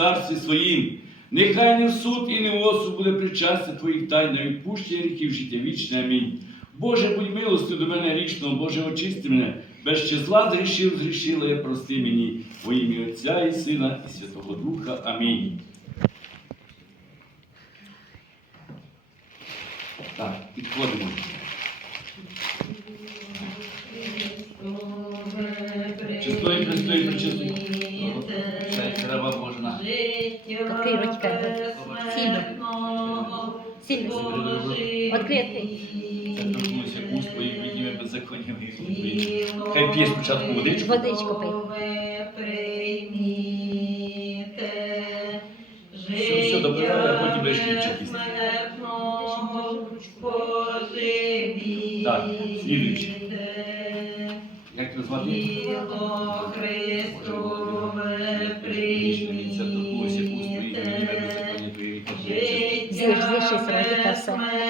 царстві своїм. Нехай не в суд і не в осуд буде причастя Твоїх тайн на відпущення гріхів життя вічне. Амінь. Боже, будь милостив до мене річного, Боже, очисти мене. Без числа зрішив, зрішила, я прости мені. Во ім'я Отця і Сина, і Святого Духа. Амінь. Так, підходимо. Чистої, престої, пречистої. Все, треба. Открий ротика. Сильно. Сильно. Открий, відніме беззаконня моїх. Хай п'є спочатку водичку. Водичку пий. Все, все, добирай, а потім хлібчик їсти. Так, слідуючий. Як тебе звати? Тіло Христове ротика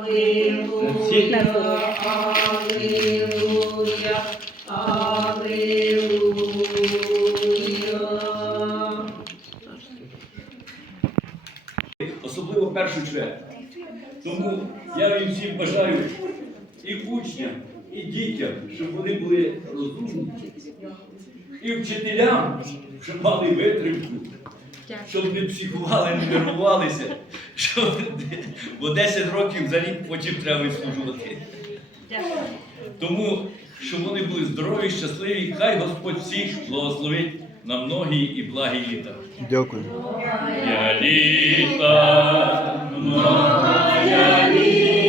Аллилуйя, Аллилуйя. Особливо першу чверть. Тому я їм всім бажаю і учням, і дітям, щоб вони були розумні, і вчителям, щоб мали витримку, щоб не психували, не нервувалися, щоб бо 10 років за рік потім треба вислужувати. Тому, щоб вони були здорові, щасливі, хай Господь всіх благословить на многі і благі літа. Дякую. Я літа, многая літа,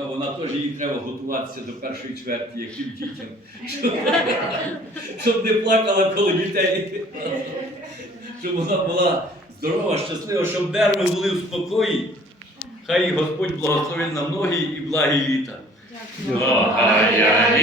яка вона теж їй треба готуватися до першої чверті, як і дітям, щоб, щоб не плакала коло дітей, щоб вона була здорова, щаслива, щоб нерви були в спокої. Хай Господь благословить на многі і благі літа. Многая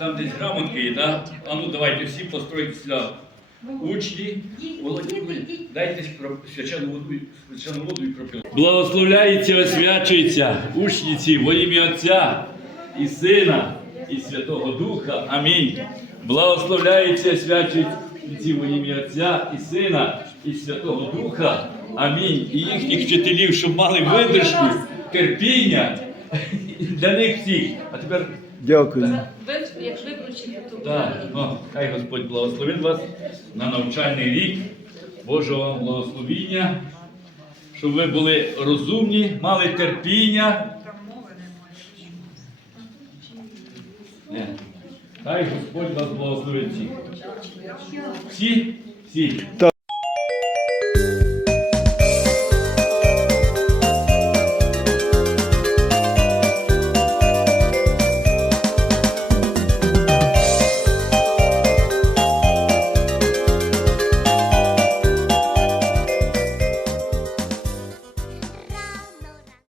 там десь грамотки є, так? А ну давайте всі постройтеся учні. Дайте свячену воду, свячену воду і кропілку. Благословляється, освячується учні ці во ім'я Отця і Сина, і Святого Духа. Амінь. Благословляється, свячить ці во ім'я Отця і Сина, і Святого Духа. Амінь. І їхніх вчителів, щоб мали видержку, терпіння для них всіх. А тепер Дякую. Ви, як виключите, то так, ну, хай Господь благословить вас на навчальний рік. Божого вам благословіння, щоб ви були розумні, мали терпіння. Не. Хай Господь вас благословить всіх. Всі? Всі.